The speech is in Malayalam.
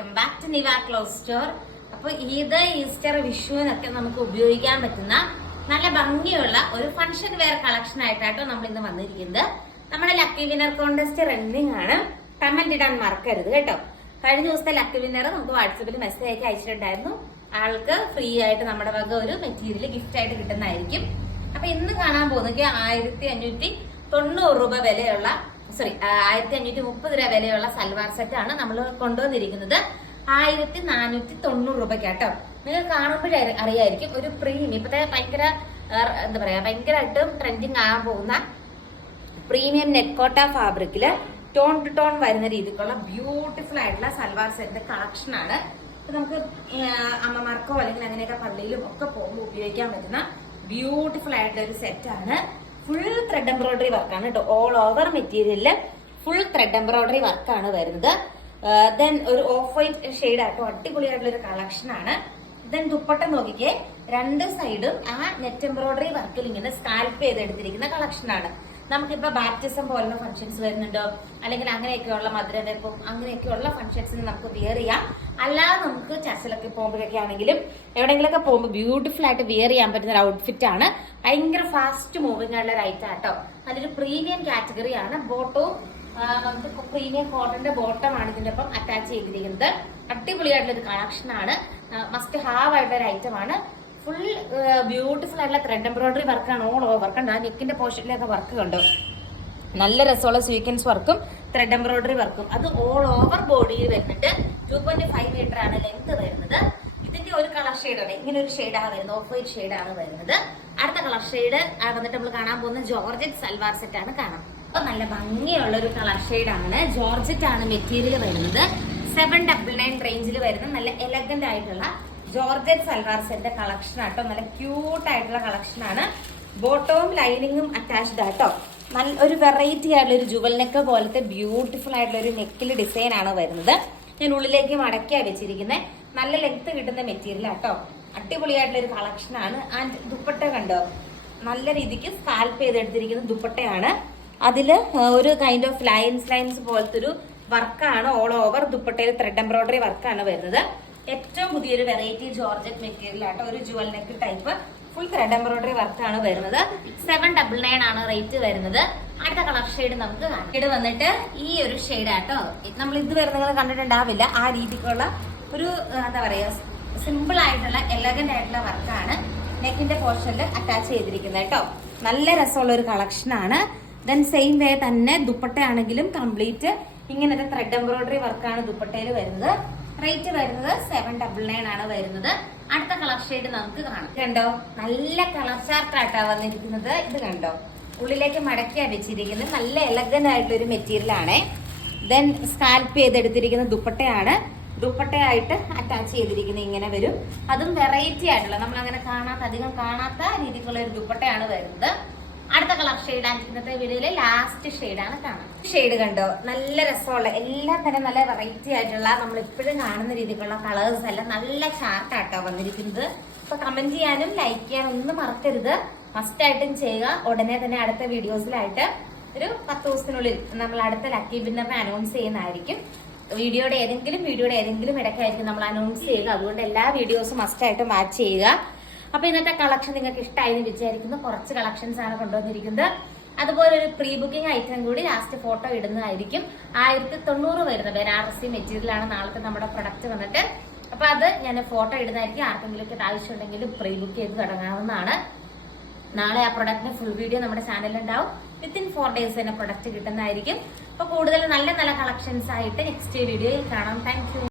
Welcome back to Niva cloth store. അപ്പൊ ഇത് ഈസ്റ്റർ വിഷുവിനൊക്കെ നമുക്ക് ഉപയോഗിക്കാൻ പറ്റുന്ന നല്ല ഭംഗിയുള്ള ഒരു ഫംഗ്ഷൻ വെയർ കളക്ഷൻ ആയിട്ടാട്ടോ നമ്മൾ ഇന്ന് വന്നിരിക്കുന്നത്. നമ്മുടെ ലക്കി വിന്നർ കോൺടെസ്റ്റ് റണ്ണിങ് ആണ്. കമന്റ് ഇടാൻ മറക്കരുത് കേട്ടോ. കഴിഞ്ഞ ദിവസത്തെ ലക്കി വിന്നർ നമുക്ക് വാട്സപ്പിൽ മെസ്സേജ് അയച്ചിട്ടുണ്ടായിരുന്നു. ആൾക്ക് ഫ്രീ ആയിട്ട് നമ്മുടെ വക ഒരു മെറ്റീരിയൽ ഗിഫ്റ്റ് ആയിട്ട് കിട്ടുന്നതായിരിക്കും. അപ്പൊ ഇന്ന് കാണാൻ പോകുന്നത് 1590 രൂപ വിലയുള്ള 1530 രൂപ വിലയുള്ള സൽവാർ സെറ്റ് ആണ് നമ്മൾ കൊണ്ടുവന്നിരിക്കുന്നത്. 1490 രൂപയ്ക്ക് കേട്ടോ. നിങ്ങൾ കാണുമ്പോഴേ അറിയായിരിക്കും ഒരു പ്രീമിയം ഇപ്പത്തെ ഭയങ്കര എന്താ പറയാ ഭയങ്കരമായിട്ടും ട്രെൻഡിങ് ആകാൻ പോകുന്ന പ്രീമിയം നെറ്റ്കോട്ട ഫാബ്രിക്കില് ടോൺ ടു ടോൺ വരുന്ന രീതിക്കുള്ള ബ്യൂട്ടിഫുൾ ആയിട്ടുള്ള സൽവാർ സെറ്റിന്റെ കളക്ഷൻ ആണ്. നമുക്ക് അമ്മമാർക്കോ അല്ലെങ്കിൽ അങ്ങനെയൊക്കെ പള്ളിയിലും ഒക്കെ പോകുമ്പോൾ ഉപയോഗിക്കാൻ പറ്റുന്ന ബ്യൂട്ടിഫുൾ ആയിട്ടുള്ള ഒരു സെറ്റ് ആണ്. ഫുൾ ത്രെഡ് എംബ്രോയിഡറി വർക്കാണ് കേട്ടോ. ഓൾ ഓവർ മെറ്റീരിയലില് ഫുൾ ത്രെഡ് എംബ്രോയിഡറി വർക്കാണ് വരുന്നത്. ദെൻ ഒരു ഓഫ് വൈറ്റ് ഷെയ്ഡ് ആട്ടോ. അടിപൊളിയായിട്ടുള്ള ഒരു കളക്ഷൻ ആണ്. ദെൻ ദുപ്പട്ട നോക്കിക്കേ, രണ്ട് സൈഡും ആ നെറ്റ് എംബ്രോയിഡറി വർക്കിൽ ഇങ്ങനെ സ്കാൽപ്പ് ചെയ്തെടുത്തിരിക്കുന്ന കളക്ഷൻ ആണ്. നമുക്കിപ്പോ ബാപ്റ്റിസം പോലുള്ള ഫംഗ്ഷൻസ് വരുന്നുണ്ടോ, അല്ലെങ്കിൽ അങ്ങനെയൊക്കെയുള്ള മധുരവെപ്പും അങ്ങനെയൊക്കെയുള്ള ഫംഗ്ഷൻസിന് നമുക്ക് വിയർ ചെയ്യാം. അല്ലാതെ നമുക്ക് ചർച്ചിലൊക്കെ പോകുമ്പോഴൊക്കെ ആണെങ്കിലും എവിടെയെങ്കിലൊക്കെ പോകുമ്പോൾ ബ്യൂട്ടിഫുൾ ആയിട്ട് വിയർ ചെയ്യാൻ പറ്റുന്ന ഒരു ഔട്ട്ഫിറ്റ് ആണ്. ഭയങ്കര ഫാസ്റ്റ് മൂവിംഗ് ആയിട്ടുള്ള ഒരു ഐറ്റം ആട്ടോ. നല്ലൊരു പ്രീമിയം കാറ്റഗറി ആണ്. ബോട്ടവും നമുക്ക് പ്രീമിയം കോട്ടന്റെ ബോട്ടം ആണ് ഇതിന്റെ ഒപ്പം അറ്റാച്ച് ചെയ്തിരിക്കുന്നത്. അടിപൊളിയായിട്ടുള്ള ഒരു കളക്ഷൻ ആണ്. മസ്റ്റ് ഹാവ് ആയിട്ടുള്ള ഒരു ഐറ്റം ആണ്. ഫുൾ ബ്യൂട്ടിഫുൾ ആയിട്ടുള്ള ത്രെഡ് എംബ്രോയിഡറി വർക്കാണ്. ഓൾ ഓവർ കണ്ടോ, ആ നെക്കിന്റെ പോർഷനിലൊക്കെ വർക്ക് കണ്ടോ. നല്ല രസമുള്ള സ്വീക്വൻസ് വർക്കും ത്രെഡ് എംബ്രോയിഡറി വർക്കും അത് ഓൾ ഓവർ ബോഡിയിൽ വരുന്നുണ്ട്. 2.5 മീറ്റർ ആണ് ലെങ്ത് വരുന്നത്. ഇതിന്റെ ഒരു കളർ ഷെയ്ഡാണ്, ഇങ്ങനെ ഒരു ഷെയ്ഡാണ് വരുന്നത്. ഓഫ് വൈറ്റ് ഷെയ്ഡാണ് വരുന്നത്. അടുത്ത കളർ ഷെയ്ഡ് വന്നിട്ട് നമ്മൾ കാണാൻ പോകുന്ന ജോർജറ്റ് സൽവാർ സെറ്റ് ആണ് കാണാം. അപ്പൊ നല്ല ഭംഗിയുള്ള ഒരു കളർ ഷെയ്ഡാണ്. ജോർജറ്റ് ആണ് മെറ്റീരിയൽ വരുന്നത്. 799 റേഞ്ചിൽ വരുന്ന നല്ല എലഗന്റ് ആയിട്ടുള്ള ജോർജറ്റ് സൽവാർ സെറ്റിന്റെ കളക്ഷൻ ആട്ടോ. നല്ല ക്യൂട്ട് ആയിട്ടുള്ള കളക്ഷൻ ആണ്. ബോട്ടവും ലൈനിങ്ങും അറ്റാച്ച്ഡ് ആട്ടോ. നല്ല ഒരു വെറൈറ്റി ആയിട്ടുള്ള ഒരു ജുവൽ നെക്ക് പോലത്തെ ബ്യൂട്ടിഫുൾ ആയിട്ടുള്ള ഒരു നെക്കിൽ ഡിസൈൻ ആണ് വരുന്നത്. ഞാൻ ഉള്ളിലേക്ക് മടക്കിയാ വെച്ചിരിക്കുന്നത്. നല്ല ലെങ്ത് കിട്ടുന്ന മെറ്റീരിയൽ ആട്ടോ. അടിപൊളിയായിട്ടുള്ള ഒരു കളക്ഷൻ ആണ്. ആൻഡ് ദുപ്പട്ട കണ്ടോ, നല്ല രീതിക്ക് സ്കാൽപ്പ് ചെയ്തെടുത്തിരിക്കുന്ന ദുപ്പട്ടയാണ്. അതില് ഒരു കൈൻഡ് ഓഫ് ലൈൻസ് പോലത്തെ ഒരു വർക്കാണ്. ഓൾ ഓവർ ദുപ്പട്ടയിൽ ത്രെഡ് എംബ്രോയിഡറി വർക്കാണ് വരുന്നത്. ഏറ്റവും പുതിയൊരു വെറൈറ്റി ജോർജറ്റ് മെറ്റീരിയൽ ആട്ടോ. ഒരു jewel neck type full thread embroidery വർക്കാണ് വരുന്നത്. 799 ആണ് റേറ്റ് വരുന്നത്. അടുത്ത കളർ ഷെയ്ഡ് നമുക്ക് ഷെയ്ഡ് വന്നിട്ട് ഈ ഒരു ഷെയ്ഡ് ആട്ടോ. നമ്മൾ ഇതുവരെ നിങ്ങൾ കണ്ടിട്ടുണ്ടാവില്ല. ആ രീതിക്കുള്ള ഒരു എന്താ പറയാ സിമ്പിൾ ആയിട്ടുള്ള എലഗന്റ് ആയിട്ടുള്ള വർക്കാണ് നെക്കിന്റെ പോർഷനിൽ അറ്റാച്ച് ചെയ്തിരിക്കുന്നത് കേട്ടോ. നല്ല രസമുള്ള ഒരു കളക്ഷൻ ആണ്. ദെൻ സെയിം വേ തന്നെ ദുപ്പട്ടയാണെങ്കിലും കംപ്ലീറ്റ് ഇങ്ങനത്തെ ത്രെഡ് എംബ്രോയിഡറി വർക്കാണ് ദുപ്പട്ടയിൽ വരുന്നത്. റേറ്റ് വരുന്നത് 799 ആണ് വരുന്നത്. അടുത്ത കളർ ഷെയ്ഡ് നമുക്ക് കാണാം. കണ്ടോ, നല്ല കളർ ചാർട്ടായിട്ടാ വന്നിരിക്കുന്നത്. ഇത് കണ്ടോ, ഉള്ളിലേക്ക് മടക്കിയാ വെച്ചിരിക്കുന്നത്. നല്ല എലഗന്റ് ആയിട്ടുള്ള ഒരു മെറ്റീരിയൽ ആണ്. ദെൻ സ്കാൽപ്പ് ചെയ്തെടുത്തിരിക്കുന്ന ദുപ്പട്ടയാണ്. ദുപ്പട്ടയായിട്ട് അറ്റാച്ച് ചെയ്തിരിക്കുന്നത് ഇങ്ങനെ വരും. അതും വെറൈറ്റി ആയിട്ടുള്ള നമ്മൾ അങ്ങനെ അധികം കാണാത്ത രീതിക്കുള്ള ഒരു ദുപ്പട്ടയാണ് വരുന്നത്. അടുത്ത കളർ ഷെയ്ഡ് ആണ് ഇന്നത്തെ വീഡിയോയിലെ ലാസ്റ്റ് ഷെയ്ഡാണ് കാണാം. ഷെയ്ഡ് കണ്ടോ, നല്ല രസമുള്ള എല്ലാം തന്നെ നല്ല വെറൈറ്റി ആയിട്ടുള്ള നമ്മൾ എപ്പോഴും കാണുന്ന രീതിക്കുള്ള കളേഴ്സ് എല്ലാം നല്ല ചാർട്ടാട്ടോ വന്നിരിക്കുന്നത്. അപ്പൊ കമന്റ് ചെയ്യാനും ലൈക്ക് ചെയ്യാനും ഒന്നും മറക്കരുത്. മസ്റ്റ് ആയിട്ടും ചെയ്യുക. ഉടനെ തന്നെ അടുത്ത വീഡിയോസിലായിട്ട് ഒരു 10 ദിവസത്തിനുള്ളിൽ നമ്മൾ അടുത്ത ലക്കി വിന്നറിനെ അനൗൺസ് ചെയ്യുന്നതായിരിക്കും. വീഡിയോയുടെ ഏതെങ്കിലും ഇടയ്ക്കായിരിക്കും നമ്മൾ അനൗൺസ് ചെയ്യുക. അതുകൊണ്ട് എല്ലാ വീഡിയോസും മസ്റ്റ് ആയിട്ടും വാച്ച് ചെയ്യുക. അപ്പൊ ഇന്നത്തെ കളക്ഷൻ നിങ്ങൾക്ക് ഇഷ്ടമായെന്ന് വിചാരിക്കുന്നു. കുറച്ച് കളക്ഷൻസ് ആണ് കൊണ്ടുവന്നിരിക്കുന്നത്. അതുപോലെ ഒരു പ്രീ ബുക്കിംഗ് ഐറ്റം കൂടി ലാസ്റ്റ് ഫോട്ടോ ഇടുന്നതായിരിക്കും. 1090 വരുന്ന ബനാറസി മെറ്റീരിയൽ ആണ് നാളത്തെ നമ്മുടെ പ്രൊഡക്റ്റ് വന്നിട്ട്. അപ്പൊ അത് ഞാൻ ഫോട്ടോ ഇടുന്നതായിരിക്കും. ആർക്കെങ്കിലും ഒക്കെ ആവശ്യമുണ്ടെങ്കിൽ പ്രീ ബുക്ക് ചെയ്ത് തുടങ്ങാവുന്നതാണ്. നാളെ ആ പ്രൊഡക്റ്റിന്റെ ഫുൾ വീഡിയോ നമ്മുടെ ചാനലിൽ ഉണ്ടാവും. വിത്തിൻ 4 days തന്നെ പ്രൊഡക്റ്റ് കിട്ടുന്നതായിരിക്കും. അപ്പൊ കൂടുതൽ നല്ല കളക്ഷൻസ് ആയിട്ട് നെക്സ്റ്റ് വീഡിയോയിൽ കാണാം. Thank you.